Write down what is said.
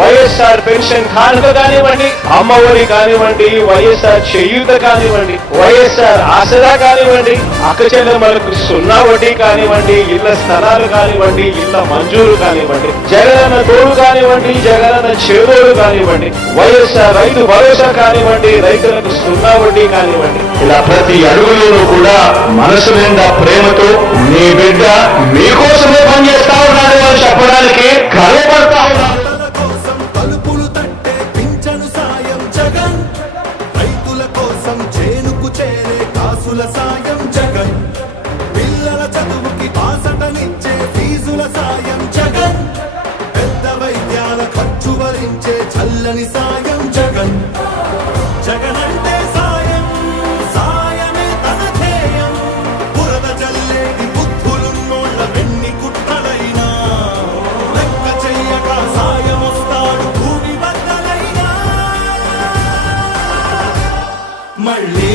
YSR pension కానుక కానివ్వండి అమ్మ ఒడి కానివ్వండి వైఎస్ఆర్ చేయూత కానివ్వండి వైఎస్ఆర్ ఆసరా కానివ్వండి అక్కచెల్లెమ్మలకు సున్నా వడ్డీ కానివ్వండి ఇళ్ళ స్థలాలు కానివ్వండి ఇళ్ళ మంజూరు కానివ్వండి జగనన్న తోడు కానివ్వండి జగనన్న చేదోడు కానివ్వండి వైఎస్ఆర్ రైతు భరోసా కానివ్వండి రైతులకు సున్నా వడ్డీ కానివ్వండి. ఇలా ప్రతి అడుగులోనూ కూడా మనసు నిండా ప్రేమతో మీ బిడ్డ మీకోసమే పనిచేస్తా ఉన్నాడు అని చెప్పడానికి పిల్లల చదువుకి పాసటనిచ్చే ఫీజుల సాయం జగన్. పెద్ద వైద్యాల ఖర్చు భరించే చల్లని సాయం జగన్. జగన్ అంటే సాయం సాయమే తన ధ్యేయం. బురద జల్లేది బుద్ధులున్నోళ్ళ వెన్ని కుట్టలైనా లెక్క చెయ్యక సాయం వస్తాడు భూమి బద్దలైనా. మళ్ళీ